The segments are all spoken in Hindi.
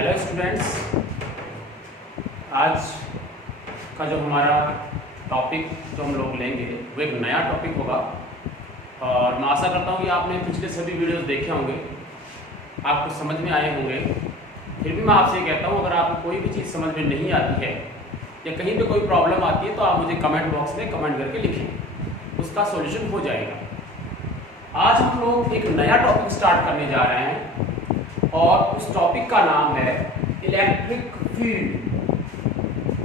हेलो स्टूडेंट्स, आज का जो हमारा टॉपिक जो हम लोग लेंगे वो एक नया टॉपिक होगा और मैं आशा करता हूँ कि आपने पिछले सभी वीडियोस देखे होंगे, आपको समझ में आए होंगे। फिर भी मैं आपसे ये कहता हूँ, अगर आपको कोई भी चीज़ समझ में नहीं आती है या कहीं पे कोई प्रॉब्लम आती है तो आप मुझे कमेंट बॉक्स में कमेंट करके लिखें, उसका सॉल्यूशन हो जाएगा। आज हम लोग एक नया टॉपिक स्टार्ट करने जा रहे हैं और उस टॉपिक का नाम है इलेक्ट्रिक फील्ड।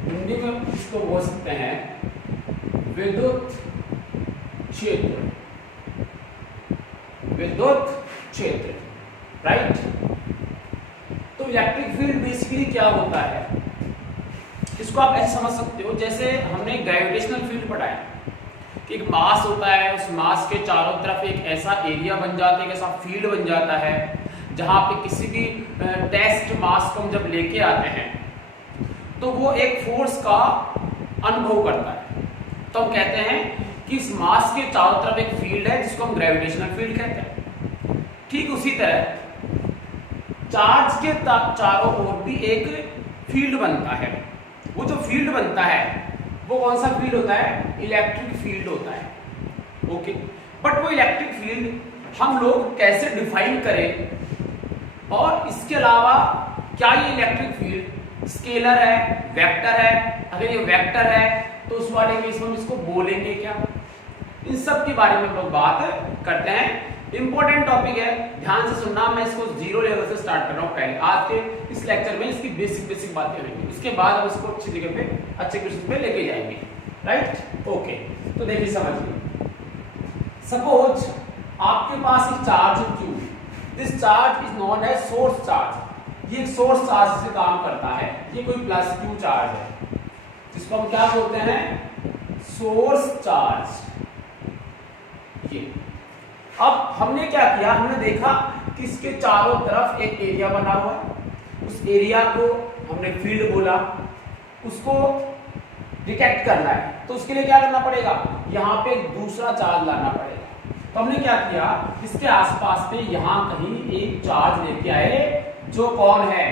हिंदी में इसको बोल सकते हैं विद्युत क्षेत्र। विद्युत क्षेत्र, राइट। तो इलेक्ट्रिक फील्ड बेसिकली क्या होता है, इसको आप ऐसे समझ सकते हो जैसे हमने ग्रेविटेशनल फील्ड पढ़ाया कि एक मास होता है, उस मास के चारों तरफ एक ऐसा एरिया बन जाता है, एक ऐसा फील्ड बन जाता है जहां पे किसी भी टेस्ट मास को हम जब लेके आते हैं तो वो एक फोर्स का अनुभव करता है। तो हम कहते हैं कि इस मास के चारों तरफ एक फील्ड है जिसको हम ग्रेविटेशनल फील्ड कहते हैं। ठीक उसी तरह चार्ज के चारों ओर भी एक फील्ड बनता है। वो जो फील्ड बनता है वो कौन सा फील्ड होता है? इलेक्ट्रिक फील्ड होता है। ओके, बट वो इलेक्ट्रिक फील्ड हम लोग कैसे डिफाइन करें, और इसके अलावा क्या ये इलेक्ट्रिक फील्ड स्केलर है, वेक्टर है? अगर ये वेक्टर है तो उस वाले केस में हम इसको बोलेंगे क्या? इन सब के बारे में हम लोग बात करते हैं। इंपॉर्टेंट टॉपिक है, ध्यान से सुनना। मैं इसको जीरो लेवल से स्टार्ट कर रहा हूँ। पहले आज के इस लेक्चर में इसकी बेसिक बातें होंगी, उसके बाद हम इसको अच्छी जगह पे, अच्छे क्वेश्चन पे लेके जाएंगे, राइट। ओके, तो देखिए समझिए। सपोज आपके पास एक charge Q, this charge is known as source charge. ये एक सोर्स चार्ज से काम करता है। ये कोई प्लस क्यू चार्ज है जिसको हम क्या बोलते हैं? Source charge. ये अब हमने क्या किया, हमने देखा कि इसके चारों तरफ एक एरिया बना हुआ है। उस एरिया को हमने फील्ड बोला, उसको डिटेक्ट करना है तो उसके लिए क्या करना पड़ेगा? यहाँ पे एक दूसरा चार्ज लाना पड़ेगा। तो हमने क्या किया, इसके आसपास पे यहाँ कहीं एक चार्ज लेके आए जो कौन है?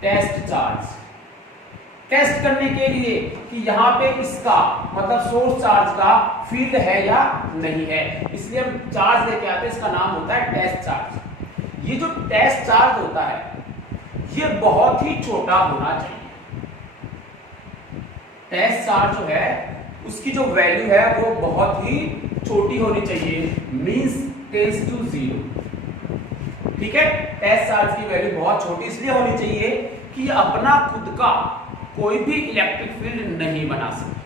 Test charge. टेस्ट करने के लिए कि यहाँ पे इसका मतलब सोर्स चार्ज का फील्ड है या नहीं है, इसलिए हम चार्ज लेके आते हैं। इसका नाम होता है टेस्ट चार्ज। ये जो टेस्ट चार्ज होता है ये बहुत ही छोटा होना चाहिए। टेस्ट चार्ज जो है उसकी जो वैल्यू है वो बहुत ही छोटी होनी चाहिए, मींस टेंस टू 0। ठीक है, टेस्ट चार्ज की वैल्यू बहुत छोटी इसलिए होनी चाहिए कि अपना खुद का कोई भी इलेक्ट्रिक फील्ड नहीं बना सकता,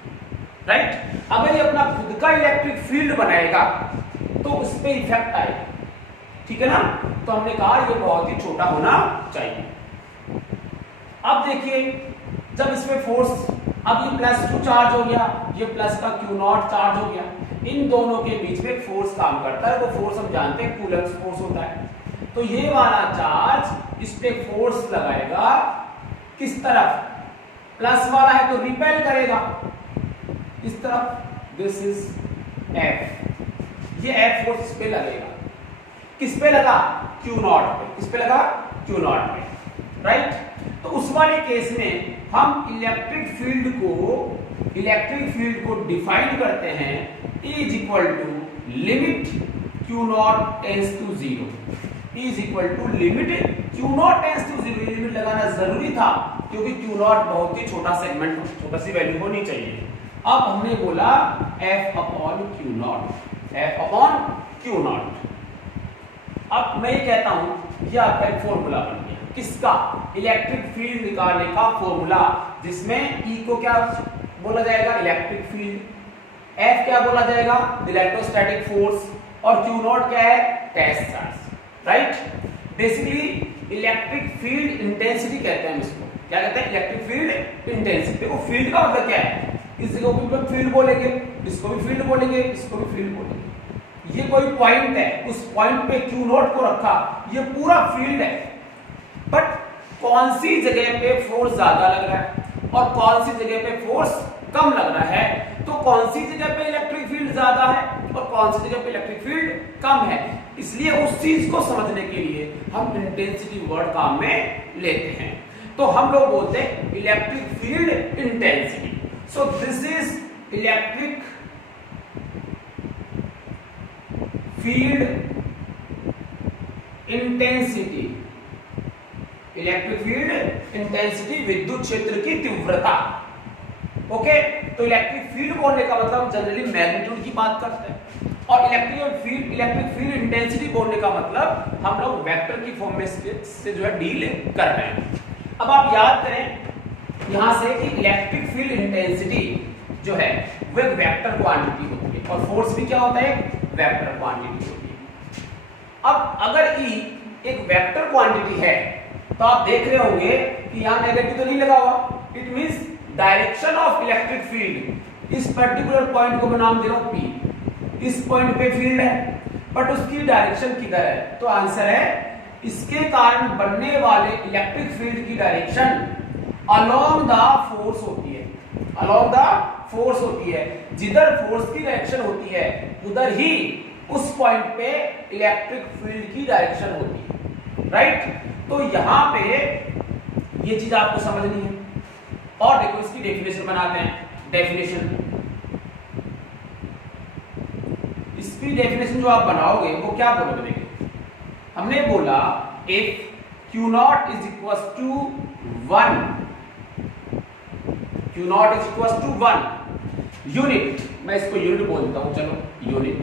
राइट। अगर ये अपना खुद का इलेक्ट्रिक फील्ड बनाएगा तो उस पर इफेक्ट आएगा, ठीक है ना। तो हमने कहा ये बहुत ही छोटा होना चाहिए। अब देखिए, जब इसमें फोर्स, अब ये प्लस क्यू चार्ज हो गया, ये प्लस का क्यू नॉट चार्ज हो गया, इन दोनों के बीच में फोर्स काम करता है। वो फोर्स हम जानते हैं कूलम्ब फोर्स होता है। तो ये वाला चार्ज इस पे फोर्स लगाएगा, किस तरफ? प्लस वाला है तो रिपेल करेगा इस तरफ। This is F. ये एफ फोर्स इस पे लगेगा। किस पे लगा? क्यू नॉट पे। किस पे लगा? क्यू नॉट पे, राइट। तो उस वाले केस में हम इलेक्ट्रिक फील्ड को डिफाइन करते हैं is equal to limit Q not tends to 0। Is equal to limit Q not tends to 0। Limit लगाना जरूरी था क्योंकि क्यू नॉट बहुत ही छोटा सेगमेंट, छोटा सी वैल्यू होनी चाहिए। अब हमने बोला F upon Q not. F upon Q not. अब मैं ये कहता हूं ये आपका एक फॉर्मूला बन गया। किसका? इलेक्ट्रिक फील्ड निकालने का फॉर्मूला, जिसमें ई को क्या बोला जाएगा? Electric field. एफ क्या बोला जाएगा? Electrostatic force. और क्यू नॉट क्या है? Test charge, right. Basically electric field intensity कहते हैं इसको। क्या कहते हैं? Electric field intensity. देखो फील्ड का मतलब क्या है? इस जगह को फील्ड बोलेंगे, इसको भी फील्ड बोलेंगे, इसको भी फील्ड बोलेंगे। ये कोई पॉइंट है, उस पॉइंट पे क्यू नॉट को रखा, ये पूरा फील्ड है। बट कौन सी जगह पे फोर्स ज्यादा लग रहा है और कौन सी जगह पे फोर्स कम लग रहा है, तो कौन सी जगह पे इलेक्ट्रिक फील्ड ज्यादा है और कौन सी जगह पे इलेक्ट्रिक फील्ड कम है, इसलिए उस चीज को समझने के लिए हम इंटेंसिटी वर्ड काम में लेते हैं। तो हम लोग बोलते हैं electric field intensity. So this is electric field intensity, electric field intensity विद्युत क्षेत्र की तीव्रता। ओके, तो इलेक्ट्रिक फील्ड बोलने का मतलब जनरली मैग्नीट्यूड की बात करते हैं, और इलेक्ट्रिक फील्ड इंटेंसिटी बोलने का मतलब हम लोग वेक्टर की फॉर्म में से जो है डील कर रहे हैं। अब आप याद करें यहां से कि इलेक्ट्रिक फील्ड इंटेंसिटी जो है वो एक वेक्टर क्वांटिटी होती है, और फोर्स भी क्या होता है, वेक्टर क्वांटिटी होती है। अब अगर E एक वेक्टर क्वांटिटी है तो आप देख रहे होंगे कि यहां नेगेटिव तो नहीं लगा हुआ, it means direction of electric field, इस पर्टिकुलर पॉइंट को मैं नाम दे रहा हूं P, इस पॉइंट पे फील्ड है बट उसकी डायरेक्शन किधर है, तो आंसर है इसके कारण बनने वाले इलेक्ट्रिक फील्ड की डायरेक्शन अलोंग द फोर्स होती है, अलोंग द फोर्स होती है। जिधर फोर्स की डायरेक्शन होती है उधर ही उस पॉइंट पे इलेक्ट्रिक फील्ड की डायरेक्शन होती है, राइट। तो यहां पे ये चीज आपको समझनी है, और देखो इसकी डेफिनेशन बनाते हैं। डेफिनेशन, इसकी डेफिनेशन जो आप बनाओगे वो क्या बोलोगे, हमने बोला if Q not is equal to 1, Q not is equal to 1 unit, मैं इसको यूनिट बोलता हूं, चलो यूनिट।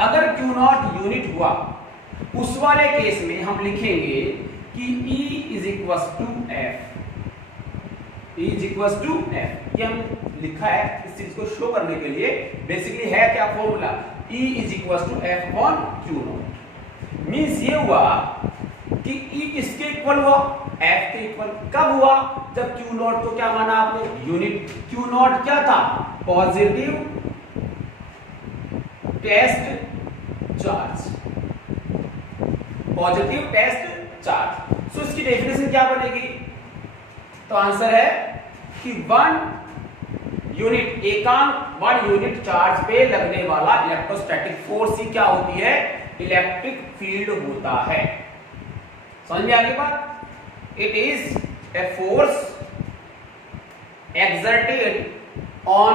अगर Q नॉट यूनिट हुआ उस वाले केस में हम लिखेंगे कि E is equal to F, E is equal to F। ये हम लिखा है इस चीज को शो करने के लिए, बेसिकली है क्या formula, E is equal to F upon Q not. Means ये हुआ कि E किसके इक्वल हुआ, F के इक्वल। कब हुआ, जब Q नॉट को क्या माना आपने, यूनिट। Q नॉट क्या था, positive test charge, positive test charge. So इसकी डेफिनेशन क्या बनेगी, तो आंसर है कि 1 यूनिट एकांक 1 यूनिट चार्ज पे लगने वाला इलेक्ट्रोस्टैटिक फोर्स ही क्या होती है, इलेक्ट्रिक फील्ड होता है। समझ में आ गई बात, it is a force exerted on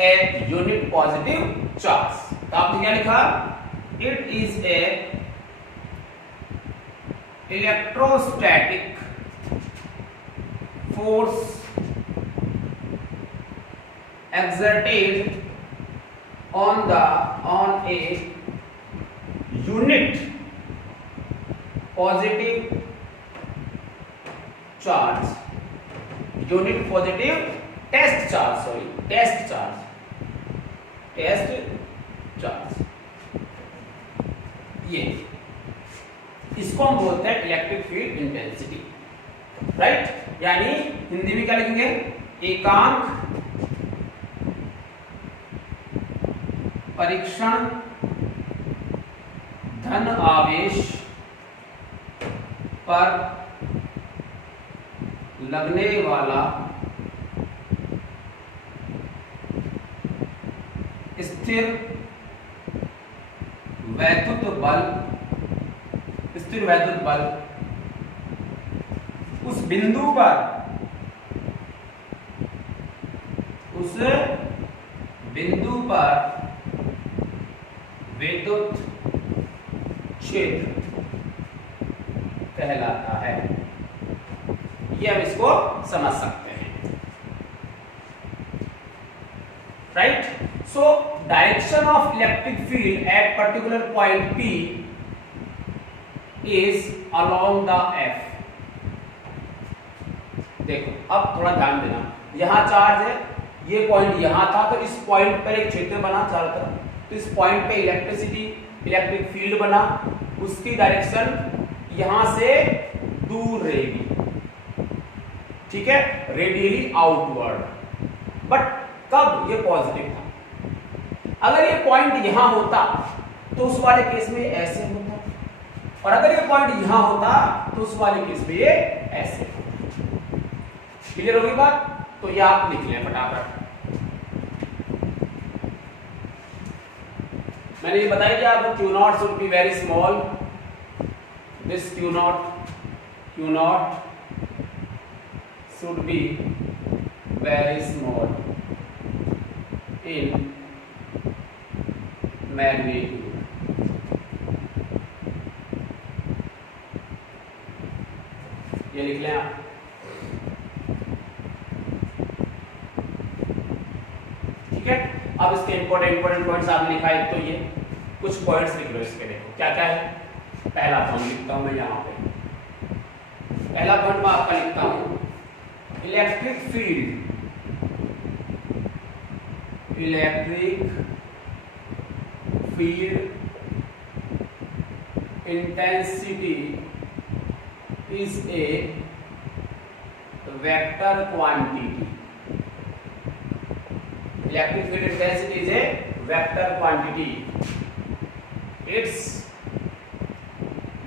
a unit positive charge. तो आपने क्या लिखा, it is a electrostatic force exerted on a unit positive charge, unit positive test charge, sorry, test charge, ये इसको हम बोलते हैं इलेक्ट्रिक फील्ड इंटेंसिटी, राइट। यानी हिंदी में क्या लिखेंगे, एकांक परीक्षण धन आवेश पर लगने वाला स्थिर वैद्युत बल उस बिंदु पर, विद्युत क्षेत्र कहलाता है। ये हम इसको समझ सकते हैं, right. So direction of electric field at particular point P is along the F। देखो अब थोड़ा ध्यान देना, यहां चार्ज है, ये पॉइंट यहां था, तो इस पॉइंट पर एक क्षेत्र बना चारों तरफ, तो इस पॉइंट पे इलेक्ट्रिक फील्ड बना, उसकी डायरेक्शन यहां से दूर रहेगी, ठीक है, रेडियली आउटवर्ड। बट कब, ये पॉजिटिव था। अगर ये पॉइंट यहां होता तो उस वाले केस में ऐसे होता, और अगर ये पॉइंट यहां होता तो उस वाले केस में ये ऐसे होता। क्लियर होगी बात, तो ये आप लिख लें फटाफट। मैंने ये बताया कि आप Q not should be very small, this Q not should be very small in magnitude. ये लिख लें आप। ठीक है, अब इसके इंपॉर्टेंट पॉइंट्स आपने लिखा है, तो ये कुछ पॉइंट्स लिख लो इसके। देखो क्या क्या है। पहला पॉइंट लिखता हूं मैं यहाँ पे। पहला पॉइंट मैं आपका लिखता हूं, electric field intensity is a vector quantity. Electric field intensity is a vector quantity. Its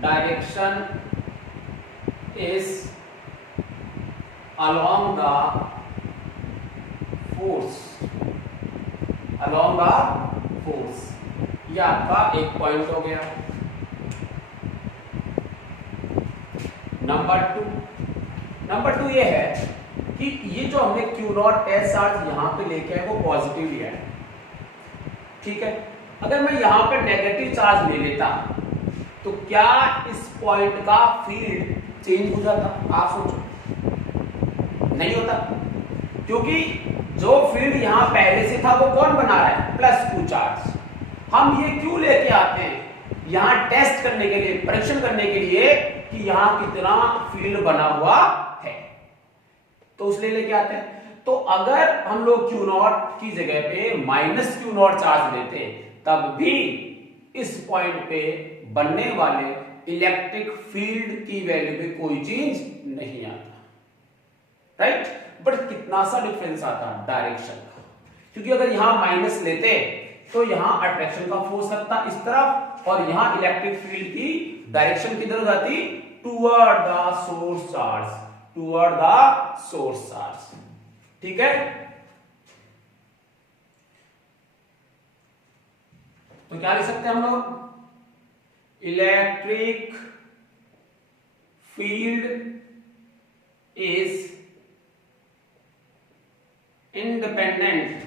direction is along the force. ये आपका एक पॉइंट हो गया। नंबर टू ये है कि ये जो हमने Q नॉट टेस्ट चार्ज यहां पे लेके आए वो पॉजिटिव लिया है। ठीक है, अगर मैं यहां पे नेगेटिव चार्ज ले लेता तो क्या इस पॉइंट का फील्ड चेंज हो जाता? आप सोचो, नहीं होता, क्योंकि जो फील्ड यहां पहले से था वो कौन बना रहा है? +Q charge. हम ये क्यों लेके आते हैं? यहां टेस्ट करने के लिए, परीक्षण करने के लिए कि यहां कितना फील्ड बना हुआ है, तो उसलिए लेके आते हैं। तो अगर हम लोग Q नॉट की जगह पे -Q नॉट चार्ज लेते तब भी इस पॉइंट पे बनने वाले इलेक्ट्रिक फील्ड की वैल्यू में कोई चेंज नहीं आता, राइट। बट कितना सा डिफरेंस आता डायरेक्शन का, क्योंकि अगर यहां माइनस लेते तो यहां अट्रैक्शन का फोर्स लगता इस तरफ, और यहां इलेक्ट्रिक फील्ड की डायरेक्शन किधर जाती? Toward the source charge. ठीक है, तो क्या लिख सकते हैं हम लोग? Electric field is independent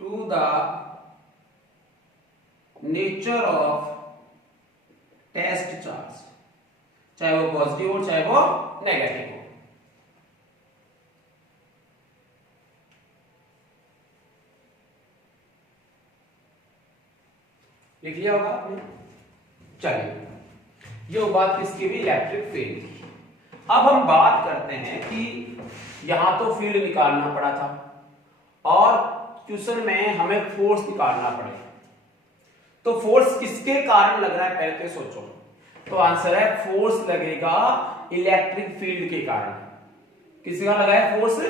to the nature of test charge, चाहे वो पॉजिटिव हो चाहे वो नेगेटिव हो। लिख लिया होगा आपने? चलिए, ये बात किसकी भी? इलेक्ट्रिक फील्ड की। अब हम बात करते हैं कि यहां तो फील्ड निकालना पड़ा था और क्वेश्चन में हमें फोर्स निकालना पड़ेगा। तो फोर्स किसके कारण लग रहा है पहले तो सोचो। तो आंसर है फोर्स लगेगा इलेक्ट्रिक फील्ड के कारण। किसका लगा है फोर्स?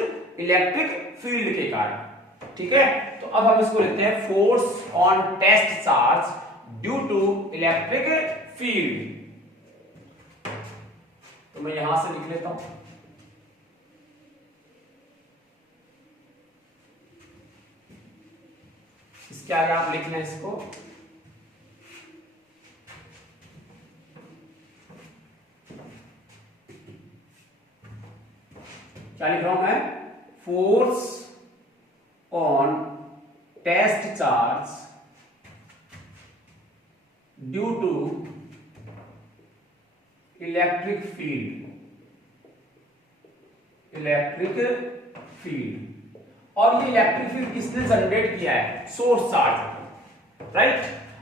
इलेक्ट्रिक फील्ड के कारण। ठीक है, तो अब हम इसको लिखते हैं force on test charge due to electric field. तो मैं यहां से लिख लेता हूं, इसके आगे आप लिख लें इसको, क्या लिख रहा हूं मैं? Force on test charge due to electric field. और ये इलेक्ट्रिक फील्ड किसने जनरेट किया है? Source charge, right.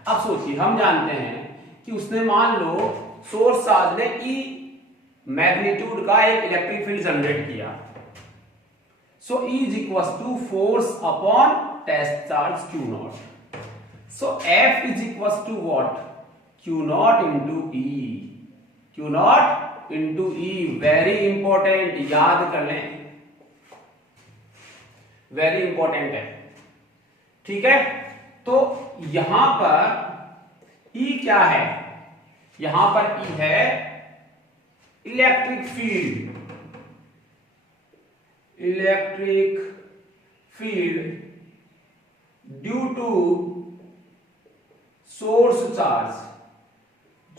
अब सोचिए, हम जानते हैं कि उसने मान लो सोर्स चार्ज ने ई मैग्नीट्यूड का एक इलेक्ट्रिक फील्ड जनरेट किया। So E is equals to force upon test charge Q naught. So F is equals to what? Q naught into E. Q naught into E. Very important, याद कर लें, very important है। ठीक है, तो यहां पर E क्या है? यहां पर E है electric field due to source charge,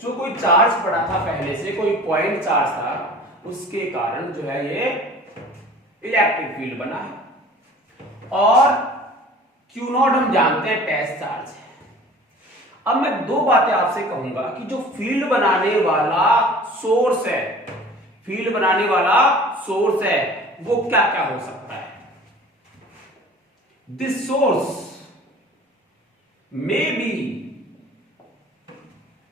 जो कोई चार्ज पड़ा था पहले से, कोई पॉइंट चार्ज था, उसके कारण जो है ये इलेक्ट्रिक फील्ड बना है। और Q नॉट हम जानते हैं टेस्ट चार्ज है। अब मैं दो बातें आपसे कहूंगा कि जो फील्ड बनाने वाला सोर्स है, फील्ड बनाने वाला सोर्स है, वो क्या क्या हो सकता है। दिस सोर्स मे बी,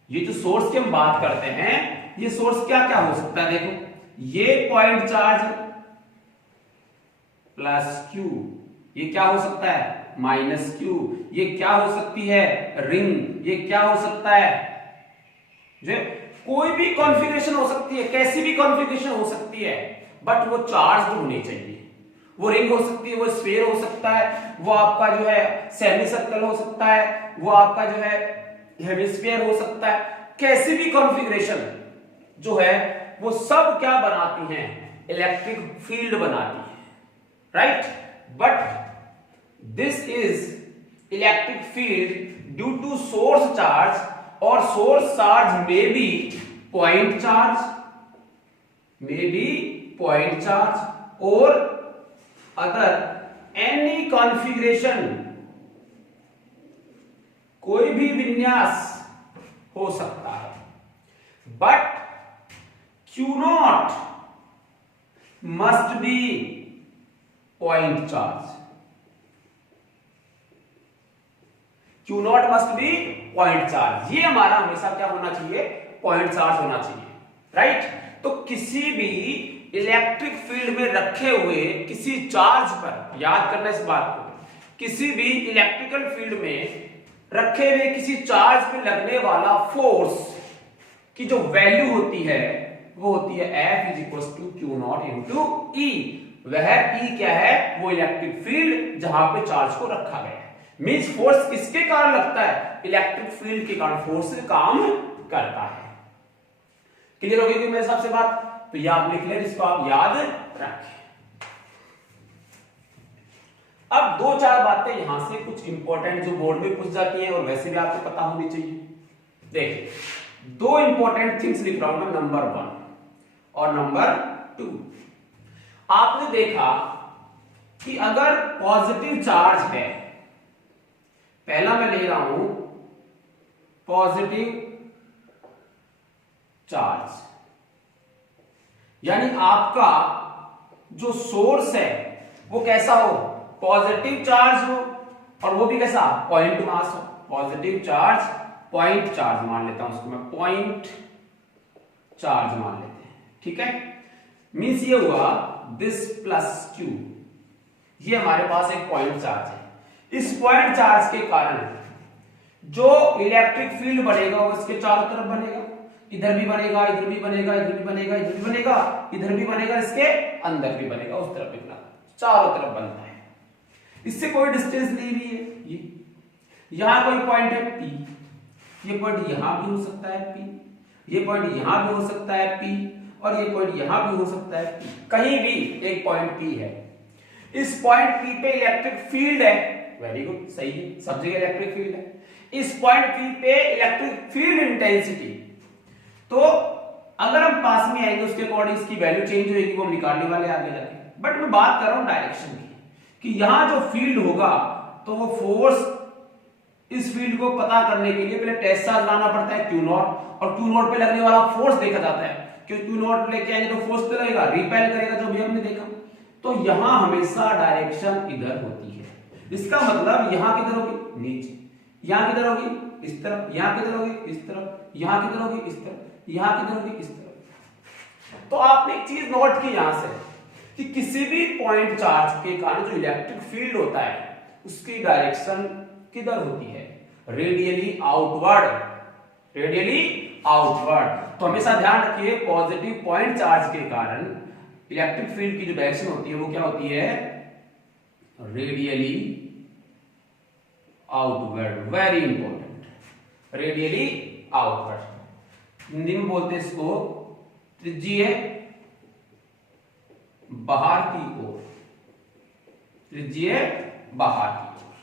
ये जो सोर्स की हम बात करते हैं, ये सोर्स क्या क्या हो सकता है। देखो ये पॉइंट चार्ज प्लस Q, ये क्या हो सकता है माइनस Q, ये क्या हो सकती है रिंग, ये क्या हो सकता है, जो कोई भी कॉन्फ़िगरेशन हो सकती है, कैसी भी कॉन्फ़िगरेशन हो सकती है, बट वो चार्ज होनी चाहिए। वो रिंग हो सकती है, वो स्फीयर हो सकता है, वो आपका जो है सेमी सर्कल हो सकता है, वो आपका जो है हेमिस्फीयर हो सकता है। कैसी भी कॉन्फ़िगरेशन जो है वो सब क्या बनाती हैं, इलेक्ट्रिक फील्ड बनाती है, right. But this is electric field due to source charge, और source charge may be point charge, और अदर एनी कॉन्फ़िगरेशन, कोई भी विन्यास हो सकता है। But Q naught must be point charge, Q naught must be point charge. ये हमारा हमेशा क्या होना चाहिए, पॉइंट चार्ज होना चाहिए, राइट। तो किसी भी इलेक्ट्रिक फील्ड में रखे हुए किसी चार्ज पर, याद करना इस बात को, किसी भी इलेक्ट्रिकल फील्ड में रखे हुए किसी चार्ज पे लगने वाला फोर्स की जो वैल्यू होती है वो होती है F is equal to Q not into E। वह E क्या है, वो इलेक्ट्रिक फील्ड जहां पे चार्ज को रखा गया है। मींस फोर्स किसके कारण लगता है, इलेक्ट्रिक फील्ड के कारण फोर्स काम करता है। क्लियर हो गई कि मेरे हिसाब से बात, तो ये आपने क्लियर, इसको आप याद रखें। अब दो चार बातें यहां से कुछ इंपॉर्टेंट जो बोर्ड में पूछ जाती हैं और वैसे भी आपको पता होनी चाहिए। देखिए दो इंपॉर्टेंट थिंग्स लिख रहा हूं मैं, नंबर 1 और नंबर 2। आपने देखा कि अगर पॉजिटिव चार्ज है, पहला मैं ले रहा हूं पॉजिटिव चार्ज, यानी आपका जो सोर्स है वो कैसा हो, पॉजिटिव चार्ज हो, और वो भी कैसा, पॉइंट मास हो। पॉजिटिव चार्ज पॉइंट चार्ज मान लेता हूं उसको मैं, पॉइंट चार्ज मान लेते हैं, ठीक है। मींस ये हुआ दिस प्लस Q, ये हमारे पास एक पॉइंट चार्ज है। इस पॉइंट चार्ज के कारण जो इलेक्ट्रिक फील्ड बनेगा वो इसके चारों तरफ बनेगा, इधर भी बनेगा, इधर भी बनेगा, इधर भी बनेगा, इधर भी बनेगा, इधर भी बनेगा, इसके अंदर भी बनेगा, उस तरफ भी बनेगा, चारों तरफ बनता है। इससे कोई डिस्टेंस ली हुई है, ये यहां कोई पॉइंट है P, ये पॉइंट यहां भी हो सकता है P, ये पॉइंट यहां भी हो सकता है P, और ये पॉइंट यहां भी हो सकता है P, कहीं भी एक पॉइंट P है। इस पॉइंट P पे इलेक्ट्रिक फील्ड है, वेरी गुड, सही है, सब जगह इलेक्ट्रिक फील्ड है। इस पॉइंट P पे इलेक्ट्रिक फील्ड इंटेंसिटी, तो अगर हम पास में आएंगे उसके अकॉर्डिंग इसकी वैल्यू चेंज होगी, वो हम निकालने वाले आगे जाके। बट मैं बात कर रहा हूं डायरेक्शन की, कि यहां जो फील्ड होगा तो वो फोर्स, इस फील्ड को पता करने के लिए पहले टेस्ट चार्ज लाना पड़ता है Q नॉट, और Q नॉट पे लगने वाला फोर्स देखा जाता है, क्योंकि Q नॉट लेके आएंगे तो फोर्स तो लगेगा, रिपेल करेगा, जो भी हमने देखा। तो यहां हमेशा डायरेक्शन इधर होती है, इसका मतलब यहां किधर होगी, नीचे, यहां किधर होगी, इस तरफ, यहां किधर होगी, इस तरफ, यहां किधर होगी, इस तरफ, यहां किधर होगी, इस तरफ। तो आपने एक चीज नोट की यहां से, कि किसी भी पॉइंट चार्ज के कारण जो इलेक्ट्रिक फील्ड होता है उसकी डायरेक्शन किधर होती है, रेडियली आउटवर्ड, रेडियली आउटवर्ड। तो हमेशा ध्यान रखिए पॉजिटिव पॉइंट चार्ज के कारण इलेक्ट्रिक फील्ड की जो डायरेक्शन होती है वो क्या होती है, radially outward, very important, radially outward. Hindi में बोलते हैं इसको त्रिज्यीय बाहर की ओर, त्रिज्यीय बाहर की ओर,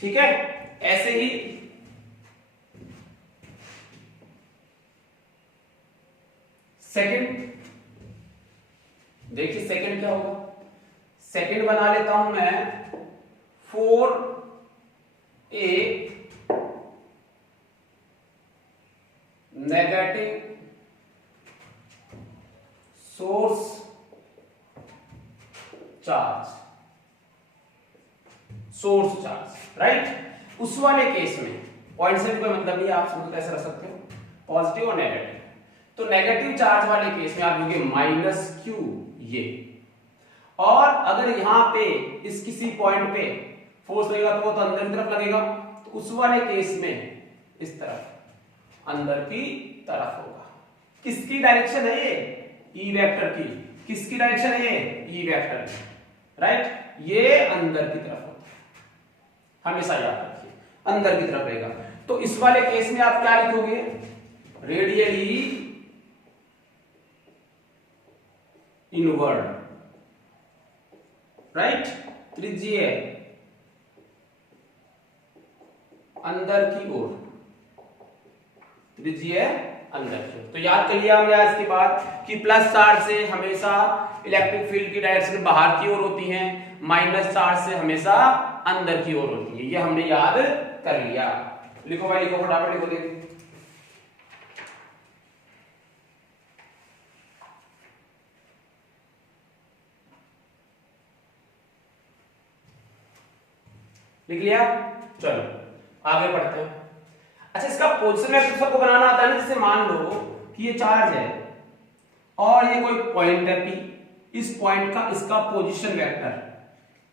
ठीक है। ऐसे ही सेकंड, देखिए सेकंड क्या होगा, सेकंड बना लेता हूं मैं 4a negative source charge, source charge, right. उस वाले केस में पॉइंट से भी कोई मतलब नहीं है, आप समझ कैसे रख सकते हो, पॉजिटिव और नेगेटिव। तो नेगेटिव चार्ज वाले केस में आप लोगे -q ये, और अगर यहां पे इस किसी पॉइंट पे फोर्स लगेगा तो वो तो अंदर की तरफ लगेगा, तो उस वाले केस में इस तरफ अंदर की तरफ होगा। किसकी डायरेक्शन है ये, ई वेक्टर की। किसकी डायरेक्शन है ये, ई वेक्टर की, राइट। ये अंदर की तरफ होता है, हमेशा याद रखिए अंदर की तरफ रहेगा। तो इस वाले केस में आप क्या लिखोगे, रेडियली इनवर्ड, राइट। त्रिज्यीय अंदर की ओर, त्रिज्यीय अंदर की ओर। तो याद कर लिया हमने आज की बात कि प्लस चार्ज से हमेशा इलेक्ट्रिक फील्ड की डायरेक्शन बाहर की ओर होती है, माइनस चार्ज से हमेशा अंदर की ओर होती है, ये हमने याद कर लिया। लिखो भाई, लिखो फटाफट लिखो, देखो लिख लिया। चलो आगे बढ़ते हैं। अच्छा, इसका पोजीशन वेक्टर सबको बनाना आता है ना। जैसे मान लो कि ये चार्ज है और ये कोई पॉइंट है P, इस पॉइंट का इसका पोजीशन वेक्टर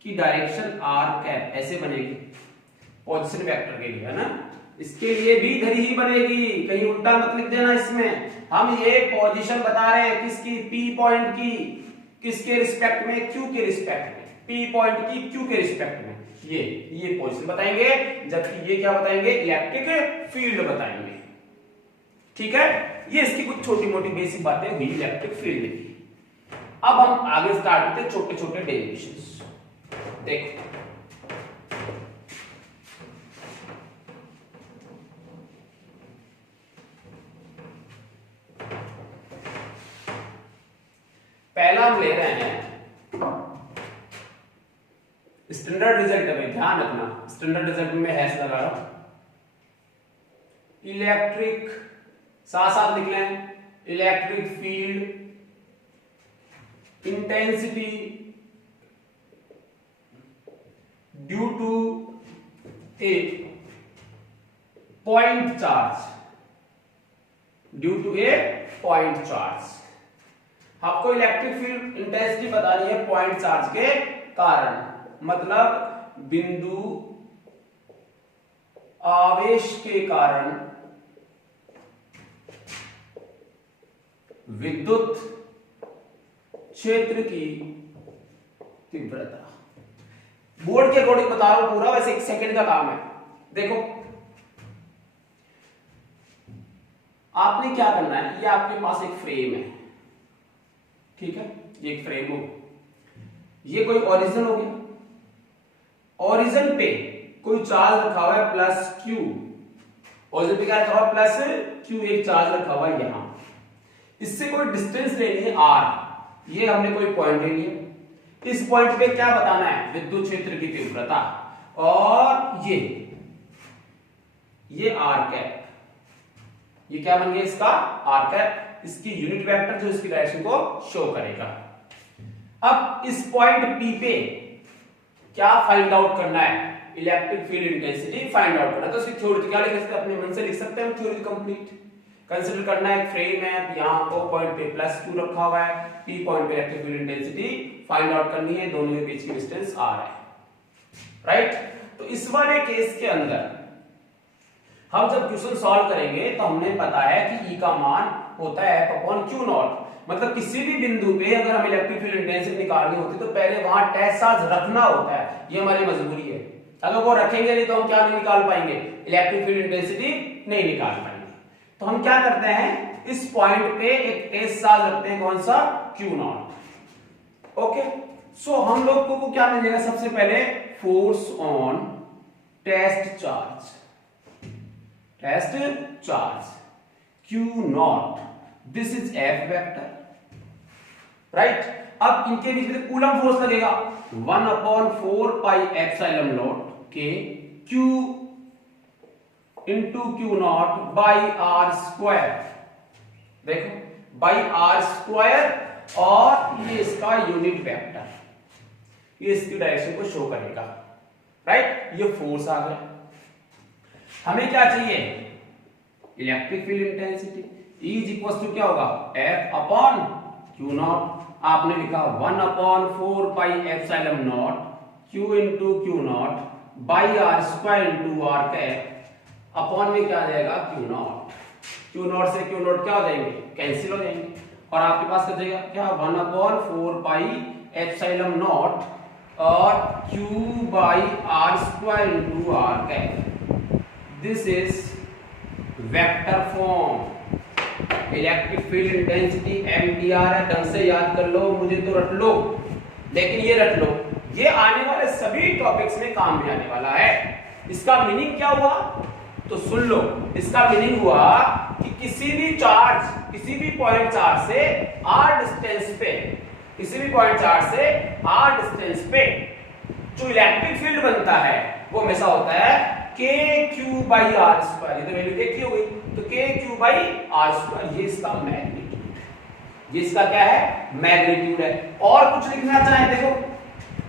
की डायरेक्शन r कैप ऐसे बनेगी पोजीशन वेक्टर के लिए, है ना। इसके लिए भी इधर ही बनेगी, कहीं उल्टा मत लिख देना। इसमें हम ये पोजीशन बता रहे हैं किसकी, P पॉइंट की, किसके रिस्पेक्ट में, Q के रिस्पेक्ट में, P पॉइंट की Q के रिस्पेक्ट में, ये पोजीशन बताएंगे, जबकि ये क्या बताएंगे, इलेक्ट्रिक फील्ड बताएंगे। ठीक है, ये इसकी कुछ छोटी मोटी बेसिक बातें हुई इलेक्ट्रिक फील्ड की। अब हम आगे स्टार्ट करते हैं छोटे छोटे डेरिवेशंस। देखो पहला हम ले रहे हैं स्टैंडर्ड रिजल्ट में, ध्यान रखना स्टैंडर्ड रिजल्ट में हैश लगा रहा हूं, इलेक्ट्रिक, साथ साथ लिख लें, electric field intensity due to a point charge, due to a point charge. आपको इलेक्ट्रिक फील्ड इंटेंसिटी बतानी है पॉइंट चार्ज के कारण, मतलब बिंदु आवेश के कारण विद्युत क्षेत्र की तीव्रता। बोर्ड के अकॉर्डिंग बता रहा हूं पूरा, वैसे 1 सेकंड का काम है। देखो आपने क्या करना है, ये आपके पास एक फ्रेम है, ठीक है, ये एक फ्रेम हो, ये कोई ओरिजिन हो गया, ओरिजिन पे कोई चार्ज रखा हुआ है +q, ओरिजिन पे क्या रखा हुआ है +q, एक चार्ज रखा हुआ है यहां, इससे कोई डिस्टेंस लेनी है r, ये हमने कोई पॉइंट ले लिया, इस पॉइंट पे क्या बताना है, विद्युत क्षेत्र की तीव्रता, और ये r कैप, ये क्या बन गया इसका r कैप, इसकी यूनिट वेक्टर जो इसकी डायरेक्शन को शो करेगा। अब इस पॉइंट P पे क्या फाइंड आउट करना है, electric field intensity find out करना है। तो इसकी थ्योरी क्या लिख सकते हैं, अपने मन से लिख सकते हैं थ्योरी कंप्लीट। कंसीडर करना है एक फ्रेम है, यहां O पॉइंट पे +q रखा हुआ है, P पॉइंट पे electric field intensity find out करनी है, दोनों के बीच की डिस्टेंस r है, राइट। तो इस वाले केस के अंदर हम जब क्वेश्चन सॉल्व करेंगे तो हमने पता है कि E का मान होता है F/Q0, मतलब किसी भी बिंदु पे अगर हम इलेक्ट्रिक फील्ड इंटेंसिटी निकालनी होती तो पहले वहां टेस्ट चार्ज रखना होता है, ये हमारी मजबूरी है। अगर वो रखेंगे नहीं तो हम क्या नहीं निकाल पाएंगे, इलेक्ट्रिक फील्ड इंटेंसिटी नहीं निकाल पाएंगे। तो हम क्या करते हैं, इस पॉइंट पे एक टेस्ट चार्ज रखते हैं, कौन सा, Q0। ओके, सो हम लोग को क्या मिलेगा, सबसे पहले force on test charge, test charge Q0 this is F vector, right. अब इनके बीच में कूलम फोर्स लगेगा 1/4πε0 के Q into Q not by R square, देखो बाई आर स्क्वायर, और ये इसका यूनिट वेक्टर, ये इसकी डायरेक्शन को शो करेगा, राइट। ये फोर्स आ गया। हमें क्या चाहिए, electric field intensity is equal to क्या होगा, F अपॉन क्यू नॉट। आपने लिखा 1/4πε0 Q into Q not by R square into R cap, upon में क्या आ जाएगा क्यू नॉट। क्यू नॉट से क्यू नॉट क्या हो जाएंगे, कैंसिल हो जाएंगे, और आपके पास क्या जाएगा क्या 1/4πε0 और Q by R square into R cap. This is vector form. Electric field intensity एमटीआर है, ढंग से याद कर लो, मुझे तो रट लो, लेकिन ये रट लो, ये आने वाले सभी टॉपिक्स में काम में आने वाला है। इसका मीनिंग क्या हुआ, तो सुन लो। इसका मीनिंग हुआ कि किसी भी चार्ज, किसी भी पॉइंट चार्ज से आर डिस्टेंस पे, किसी भी पॉइंट चार्ज से आर डिस्टेंस पे जो इलेक्ट्रिक फील्ड बनता है वो हमेशा होता है K Q by R square. ये तो वैल्यू के की हो गई, तो K Q by R square, ये इसका मैग्नीट्यूड, ये इसका क्या है, मैग्नीट्यूड है। और कुछ लिखना चाहे देखो,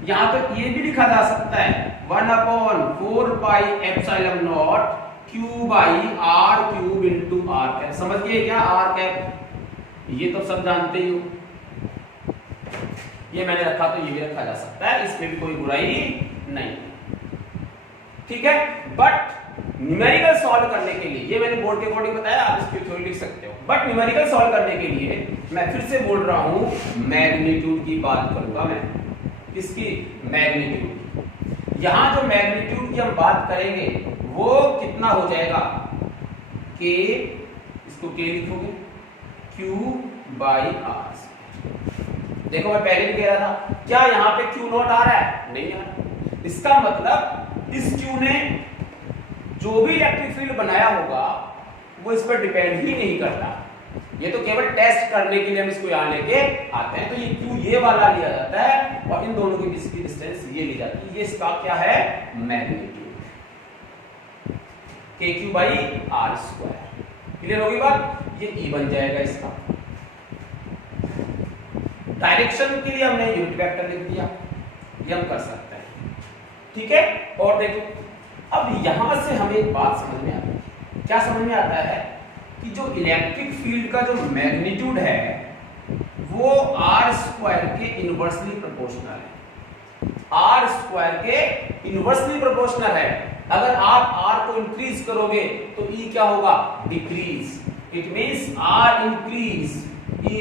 यहां तो ये भी लिखा जा सकता है 1/4πε0 Q by R cube into R cap. समझ गए क्या, आर कैप, ये तो सब जानते ही हो, ये मैंने रखा तो ये भी रखा जा सकता है, इसमें भी कोई बुराई नहीं, ठीक है। बट न्यूमेरिकल सॉल्व करने के लिए, ये मैंने बोर्ड के अकॉर्डिंग बताया, आप इसकी थ्योरी लिख सकते हो, बट न्यूमेरिकल सॉल्व करने के लिए मैं फिर से बोल रहा हूं, मैग्नीट्यूड की बात करूंगा मैं। किसकी, मैग्नीट्यूड। यहां जो मैग्नीट्यूड की हम बात करेंगे वो कितना हो जाएगा, के, इसको के लिखोगे Q बाई आर। देखो मैं पहले भी कह रहा था, क्या यहां पे Q नॉट आ रहा है, नहीं आ रहा। इसका मतलब इस Q ने जो भी इलेक्ट्रिक फील्ड बनाया होगा वो इस पर डिपेंड ही नहीं करता, ये तो केवल टेस्ट करने के लिए हम इसको यहां लेके आते हैं। तो ये Q ये वाला लिया जाता है और इन दोनों के बीच की डिस्टेंस ये ली जाती है, ये इसका क्या है, magnitude, K Q by R square. Clear होगी बात, ये E बन जाएगा इसका। डायरेक्शन के लिए हमने यूनिट वेक्टर लिख दिया, ये हम कर सकते हैं, ठीक है। और देखो अब यहां से हमें एक बात समझ में आती है, क्या समझ में आता है कि जो इलेक्ट्रिक फील्ड का जो मैग्नीट्यूड है वो आर स्क्वायर के इनवर्सली प्रोपोर्शनल है, आर स्क्वायर के इनवर्सली प्रोपोर्शनल है। अगर आप आर को इंक्रीज करोगे तो ई क्या होगा, decrease. It means R increase E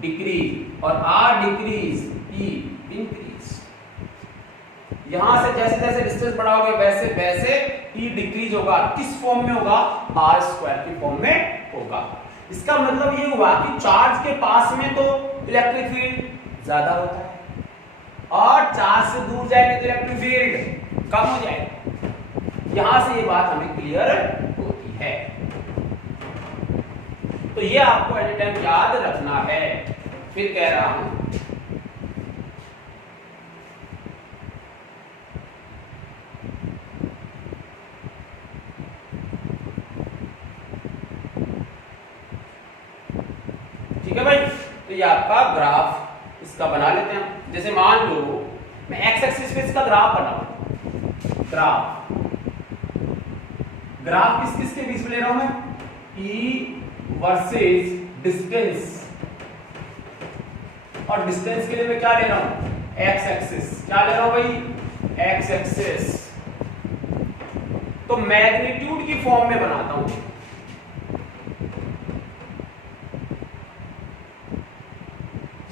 decrease, और आर डिक्रीज ई इंक्रीज। यहां से जैसे जैसे डिस्टेंस बढ़ाओगे वैसे वैसे ई डिक्रीज होगा। किस फॉर्म में होगा, आर स्क्वायर की फॉर्म में होगा। इसका मतलब ये हुआ कि चार्ज के पास में तो इलेक्ट्रिक फील्ड ज्यादा होता है, और चार्ज से दूर जाएंगे तो इलेक्ट्रिक फील्ड कम हो जाएगा। यहां से ये बात हमें क्लियर होती है, तो ये आपको एनी टाइम याद रखना है। फिर कह रहा हूं, ठीक है भाई। तो ये आपका ग्राफ इसका बना लेते हैं। जैसे मान लो मैं एक्स एक्सिस पे इसका ग्राफ बनाऊं, ग्राफ किस किस के बीच में ले रहा हूं मैं, E वर्सेस डिस्टेंस, और डिस्टेंस के लिए मैं क्या ले रहा हूं, एक्स एक्सिस। क्या ले रहा हूं भाई, एक्स एक्सिस। तो मैग्नीट्यूड की फॉर्म में बनाता हूं,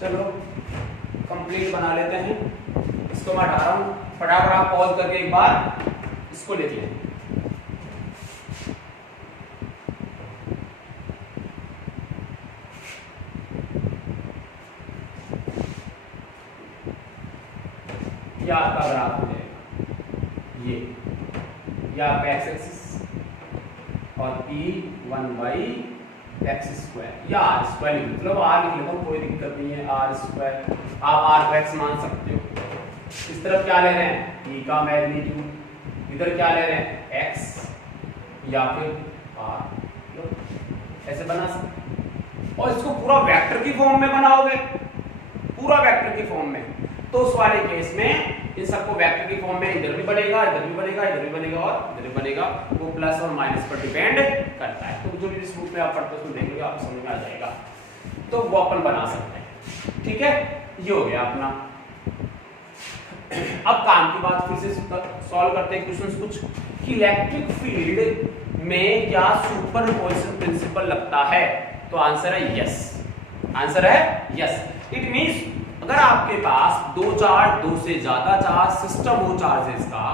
चलो कंप्लीट बना लेते हैं। इसको मैं हटा रहा हूं, फटाफट आप पॉज करके एक बार इसको लिख लें। ये आपका ग्राफ हो जाएगा, ये आपका एक्स एक्सिस, और E 1/4 एक्स स्क्वायर या आर स्क्वायर लिख, मतलब आर लिख लेता हूँ, कोई दिक्कत नहीं है, आर स्क्वायर आप आर को एक्स मान सकते हो। इस तरफ क्या ले रहे हैं, ई का मैग्नीट्यूड, इधर क्या ले रहे हैं एक्स या फिर आर, ऐसे बना सकते। और इसको पूरा वेक्टर की फॉर्म में बनाओगे, पूरा वेक्टर की फॉर्म में, तो उस वाले केस में इन सबको वेक्टर की फॉर्म में इधर भी बनेगा, इधर भी बनेगा, इधर भी बनेगा और इधर भी बनेगा, वो प्लस और माइनस पर डिपेंड करता है। तो जो भी इस रूप में आप पढ़ते हो उसको देखेंगे आपको समझ में आ जाएगा, तो वो अपन बना सकते हैं। ठीक है, ये हो गया अपना। अब काम की बात फिर से सॉल्व करते हैं क्वेश्चंस कुछ, कि इलेक्ट्रिक फील्ड में क्या सुपरपोजिशन प्रिंसिपल लगता है, तो आंसर है यस, आंसर है यस। इट मींस अगर आपके पास दो चार्ज, दो से ज्यादा चार्ज सिस्टम हो चार्जेस का,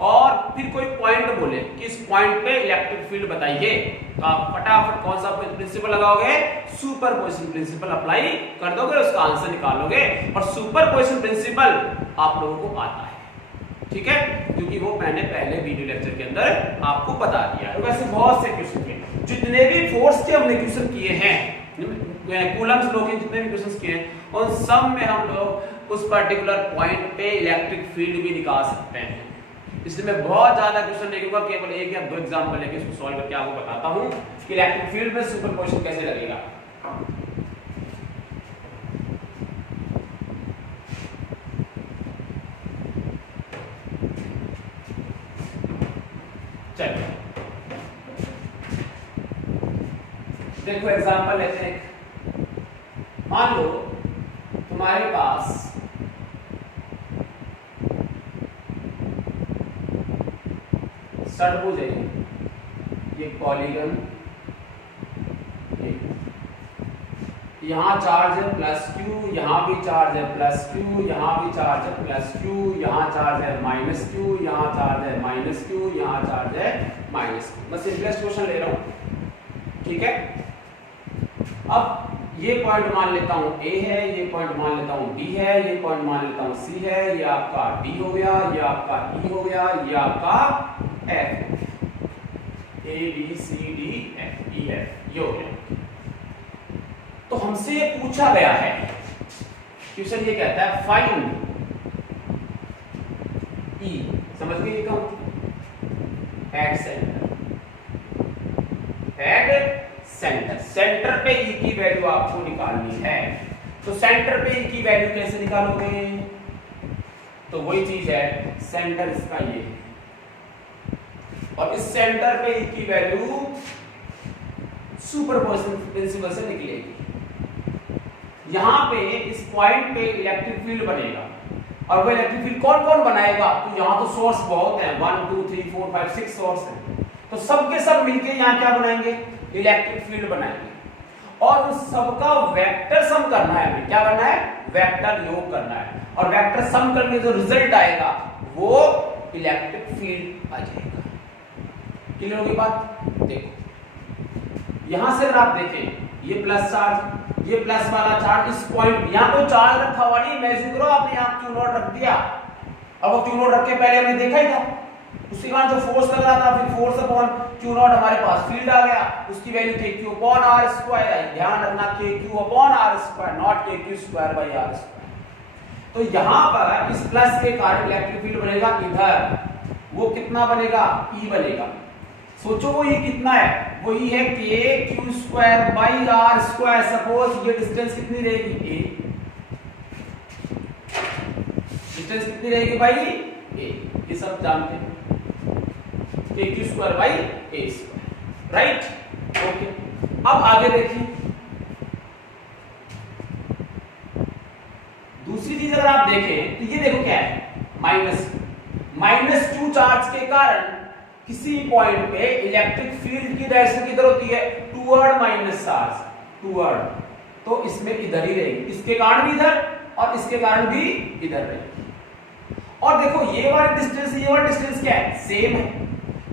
और फिर कोई पॉइंट बोले कि इस पॉइंट पे इलेक्ट्रिक फील्ड बताइए, तो आप फटाफट कौन सा प्रिंसिपल लगाओगे, सुपरपोजिशन प्रिंसिपल अप्लाई कर दोगे, उसका आंसर निकालोगे। और सुपरपोजिशन प्रिंसिपल आप लोगों को आता है, ठीक है, क्योंकि वो मैंने पहले वीडियो लेक्चर के अंदर आपको बता दिया है। वैसे बहुत से क्वेश्चन के, जितने भी फोर्स के हमने क्वेश्चन किए हैं, कूलम्स लॉ के जितने भी क्वेश्चंस किए हैं, उन सब में हम लोग उस पर्टिकुलर पॉइंट पे इलेक्ट्रिक फील्ड भी निकाल सकते हैं। इसलिए मैं बहुत ज्यादा क्वेश्चन लेके केवल एक या दो एग्जांपल लेके इसको सॉल्व करके आपको बताता हूं कि इलेक्ट्रिक फील्ड में सुपरपोजिशन कैसे लगेगा। चलिए देखो एग्जांपल लेते हैं। मान लो तुम्हारे पास षटभुज है, ये पॉलीगन, यहां चार्ज है प्लस क्यू, यहां भी चार्ज है प्लस क्यू, यहां भी चार्ज है प्लस क्यू, यहां चार्ज है माइनस क्यू, यहां चार्ज है माइनस क्यू, यहां चार्ज है माइनस क्यू। मैं सिंपलेस्ट क्वेश्चन ले रहा हूं, ठीक है। अब ये पॉइंट मान लेता हूं A है, ये पॉइंट मान लेता हूं B है, ये पॉइंट मान लेता हूं C है, ये आपका D हो गया, ये आपका E हो गया, ये आपका F, A B C D F E F, ये हो गया। तो हमसे ये पूछा गया है, क्वेश्चन ये कहता है फाइंड E, समझ गए, ये at centre, at centre, centre पे E की वैल्यू आपको निकालनी है। तो सेंटर पे E की वैल्यू कैसे निकालोगे, तो वही चीज है, सेंटर इसका ये, और इस सेंटर पे E की वैल्यू सुपरपोजिशन प्रिंसिपल से निकलेगी। यहां पे इस पॉइंट पे इलेक्ट्रिक फील्ड बनेगा, और वो इलेक्ट्रिक फील्ड कौन कौन बनाएगा, तो यहां तो सोर्स बहुत हैं, 1 2 3 4 5 6 सोर्स हैं, तो सब के सब मिलके यहां क्या बनाएंगे, इलेक्ट्रिक फील्ड बनाएंगे। और उस सबका वेक्टर सम करना है, हमें क्या करना है, वेक्टर योग करना है, और वेक्टर सम करके जो रिजल्ट आएगा वो इलेक्ट्रिक फील्ड आ जाएगा। क्लियर होगी बात। देखो यहां से अगर आप देखें, ये प्लस चार्ज, ये प्लस वाला चार्ज, इस पॉइंट यहां कोई चार्ज रखा हुआ नहीं, इमेजिन करो आपने यहां क्यू नॉट रख दिया, अब वो क्यू नॉट रख के पहले हमने देखा ही था, उसके बाद जो फोर्स लग रहा था, फिर फोर्स अपॉन क्यू नॉट हमारे पास फील्ड आ गया, उसकी वैल्यू थी Q upon R square I, ध्यान रखना K Q upon R square, not K Q square by R square. तो यहां पर इस प्लस के कारण इलेक्ट्रिक फील्ड बनेगा इधर, वो कितना बनेगा, ई बनेगा। सोचो वो ये कितना है, वो ई है K Q square by R square. Suppose ये डिस्टेंस कितनी रहेगी, ए, डिस्टेंस कितनी रहेगी भाई, ए, ये सब जानते हैं, के Q square by A square, right, okay. अब आगे देखिए, दूसरी चीज अगर आप देखें तो ये देखो क्या है, -2 चार्ज के कारण किसी पॉइंट पे इलेक्ट्रिक फील्ड की डायरेक्शन किधर होती है, टूवर्ड माइनस चार्ज, टूवर्ड, तो इसमें इधर ही रहेगी, इसके कारण भी इधर और इसके कारण भी इधर रहेगी। और देखो ये वाला डिस्टेंस, ये वाला डिस्टेंस क्या है, सेम है,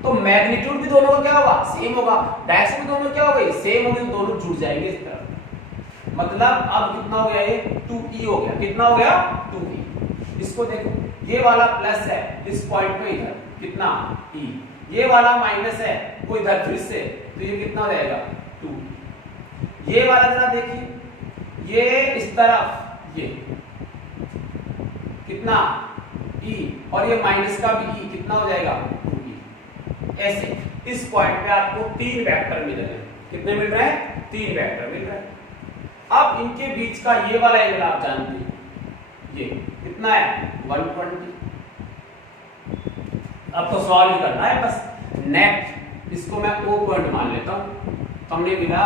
तो मैग्नीट्यूड भी दोनों का क्या होगा, सेम होगा, डायरेक्शन भी दोनों क्या होगी, सेम होगी, दोनों जुड़ जाएंगे इस तरफ। मतलब अब कितना हो गया, ये 2e हो गया, कितना हो गया, 2e। इसको देखो, ये वाला प्लस है इस पॉइंट पे इधर, कितना e, ये वाला माइनस है वो इधर फिर से, तो ये कितना हो जाएगा, 2। ये वाला जरा देखिए, ये इस तरफ ये कितना E, और ये माइनस का भी E कितना हो जाएगा 2E। ऐसे इस पॉइंट पे आपको 3 वेक्टर मिल रहे हैं। कितने मिल रहे हैं? 3 वेक्टर मिल रहे हैं। अब इनके बीच का ये वाला एंगल आप जानते हैं, ये कितना है 120। अब तो सॉल्व करना है बस। नेट इसको मैं O पॉइंट मान लेता हूं, तो हमने मिला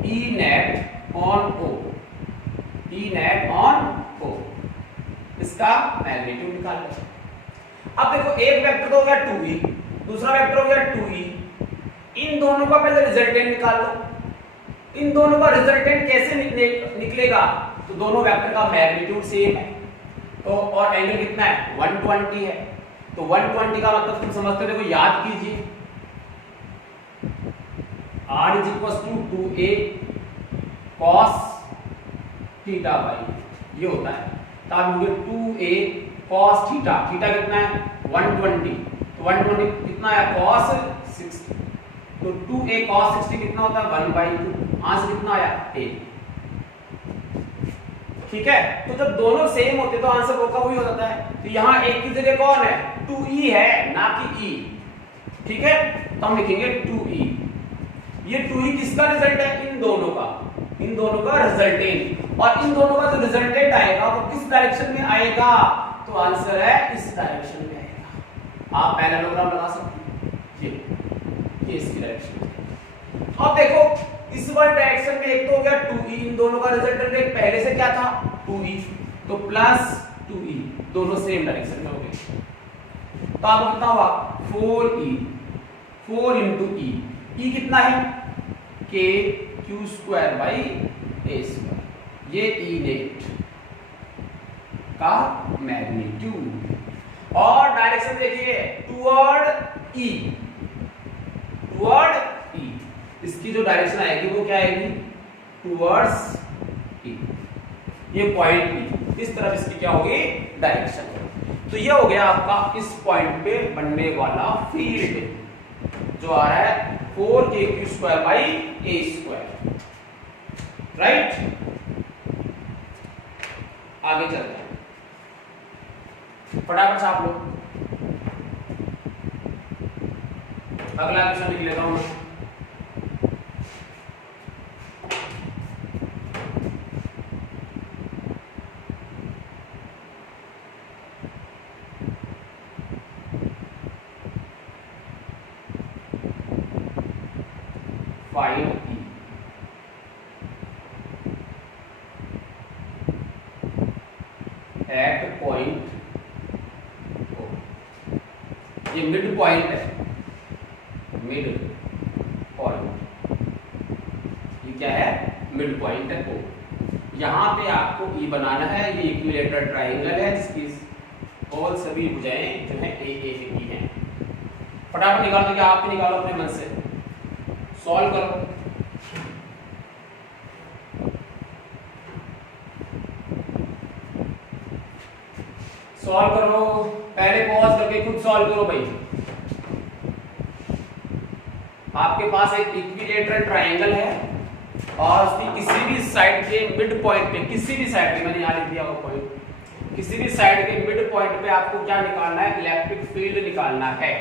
E net on O, E net on O, इसका मैग्नीट्यूड निकाल लो। अब देखो एक वेक्टर तो हो गया 2E, दूसरा वेक्टर हो गया 2E, इन दोनों का पहले रिजल्टेंट निकाल लो। इन दोनों का रिजल्टेंट कैसे निकलेगा? तो दोनों वेक्टर का मैग्नीट्यूड सेम है, तो और एंगल कितना है 120 है, तो 120 का मतलब तुम समझते हो, देखो याद कीजिए R = 2A cos theta by ये होता है, तो आप लोगे 2A cos थीटा, थीटा कितना है 120, तो 120 कितना है cos 60, तो 2A cos 60 कितना होता है 1/2, आंसर कितना आया A। ठीक है, तो जब दोनों सेम होते तो आंसर वो का वही हो जाता है। तो यहाँ एक की जगह कौन है 2E है, ना कि E। ठीक है, तो हम लिखेंगे 2E। ये 2E किसका रिजल्ट है? इन दोनों का, इन दोनों का रिजल्टेंट, और इन दोनों का जो रिजल्टेंट आएगा वो किस डायरेक्शन में आएगा? तो आंसर है इस डायरेक्शन में आएगा। आप पैरेललोग्राम लगा सकते हैं, ये इसकी डायरेक्शन में। अब देखो इस वाले डायरेक्शन में एक तो हो गया 2E, इन दोनों का रिजल्टेंट एक पहले से क्या था 2E, तो प्लस 2E, दोनों सेम डायरेक्शन में हो गए। तो आपको कितना हुआ 4E, 4 × E, E कितना है KQ²/A², ये E नेट का मैग्नीट्यूड। और डायरेक्शन देखिए टुवर्ड E, टुवर्ड E, इसकी जो डायरेक्शन आएगी वो क्या आएगी टुवर्ड्स E, ये पॉइंट P, इस तरफ इसकी क्या होगी डायरेक्शन। तो ये हो गया आपका इस पॉइंट पे बनने वाला फील्ड जो आ रहा है 4KQ²/A², राइट। आगे चलते हैं, फटाफट से आप लोग अगला क्वेश्चन लिख लेता हूं मैं। Find E at point O, ये मिड पॉइंट है, मिड पॉइंट, ये क्या है मिड पॉइंट है O। यहां पे आपको E बनाना है, ये इक्विलेटरल ट्राइंगल है जिसकी और सभी भुजाएं जो है A की हैं। फटाफट निकाल दो, क्या आप भी निकालो अपने मन से, सॉल्व करो। सॉल्व करो, पहले पॉज करके खुद सॉल्व करो भाई। आपके पास एक इक्विलेटरल ट्रायंगल है और उसकी किसी भी साइड के मिड पॉइंट पे, किसी भी साइड पे, मैंने यहां लिख दिया वो पॉइंट, किसी भी साइड के मिड पॉइंट पे आपको क्या निकालना है इलेक्ट्रिक फील्ड निकालना है।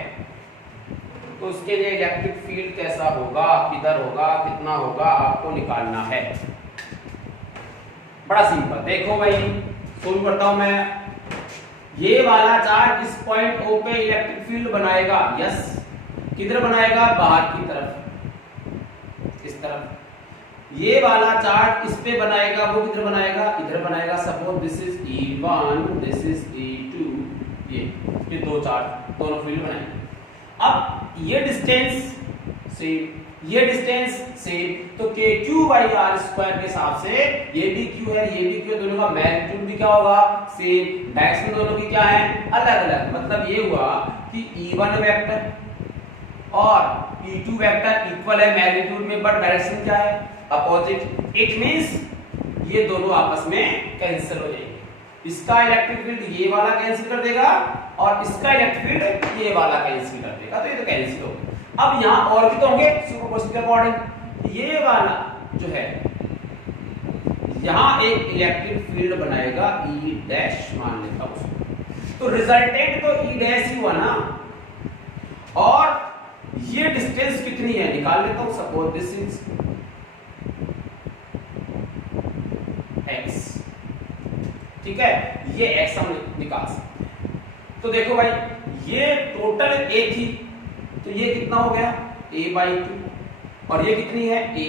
तो उसके लिए इलेक्ट्रिक फील्ड कैसा होगा, किधर होगा, कितना होगा, आपको निकालना है। बड़ा सिंपल, देखो भाई सोल्व करता हूं मैं। ये वाला चार्ज इस पॉइंट O पे इलेक्ट्रिक फील्ड बनाएगा, यस। किधर बनाएगा, बाहर की तरफ, इस तरफ। ये वाला चार्ज इस पे बनाएगा, वो किधर बनाएगा, इधर बनाएगा। Suppose this is E1, this is E2, ये दो चार्ज, दोनों फील्ड बनाएंगे। अब ये डिस्टेंस सेम, ये डिस्टेंस सेम, तो KQ/R² के हिसाब से ये भी Q है, ये भी Q है, दोनों का मैग्नीट्यूड भी क्या होगा सेम, डायरेक्शन दोनों की क्या है अलग अलग। मतलब ये हुआ कि E1 वेक्टर और E2 वेक्टर इक्वल है मैग्नीट्यूड में, बट डायरेक्शन क्या है अपोजिट। इट मींस ये दोनों आपस में कैंसिल हो जाएंगे। इसका इलेक्ट्रिक फील्ड ये वाला कैंसिल कर देगा और इसका इलेक्ट्रिक फील्ड ये वाला कैंसिल कर देगा, तो ये तो कैंसिल हो गया। अब यहाँ और भी तो होंगे सुपरपोजिशन के अकॉर्डिंग। ये वाला जो है यहां एक इलेक्ट्रिक फील्ड बनाएगा ई डैश, मान लेता हूं उसको। तो रिजल्टेंट तो ई डैश ही हुआ ना, और ये डिस्टेंस कितनी है निकाल लेता हूं। सपोज दिस इज एक्स, ठीक है, ये एक्स हम निकाल सकते हैं। तो देखो भाई, ये टोटल ए थी, तो ये कितना हो गया a बाई 2, और ये कितनी है a,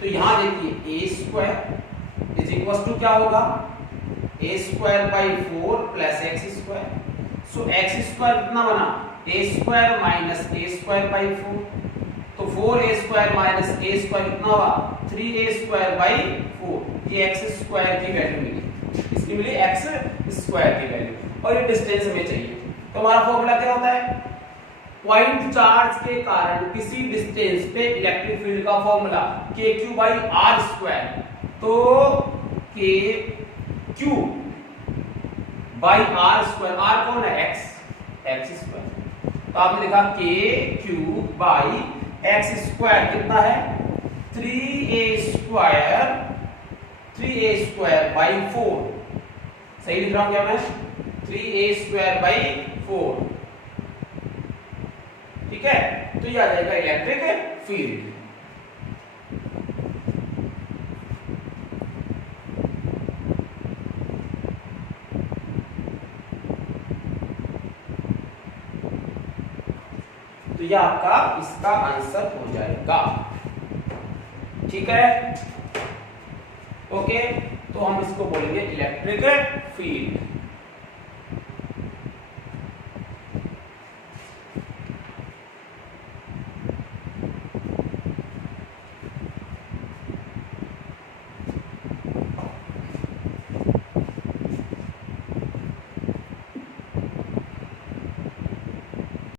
तो यहां देखिए a square is equal to क्या होगा a square by 4 plus x square. So x square कितना बना a square minus a square by 4, तो 4a square minus a square कितना हुआ 3a स्क्वायर बाई 4। ये एक्स स्क्वायर की वैल्यू मिली, इसकी मिली एक्स स्क्वायर की वैल्यू, और ये डिस्टेंस हमें चाहिए। तो हमारा फॉर्मूला क्या होता है, पॉइंट चार्ज के कारण किसी डिस्टेंस पे इलेक्ट्रिक फील्ड का formula K Q by R square. तो K Q by R square, R कौन है एक्स, एक्स स्क्वायर, तो आपने लिखा के क्यू बाई एक्स स्क्वायर कितना है 3a स्क्वायर बाई 4। सही लिख रहा हूं क्या मैं, 3a स्क्वायर बाई 4, ठीक है। तो ये आ जाएगा इलेक्ट्रिक फील्ड। तो ये आपका इसका आंसर हो जाएगा, ठीक है। ओके, तो हम इसको बोलेंगे इलेक्ट्रिक फील्ड।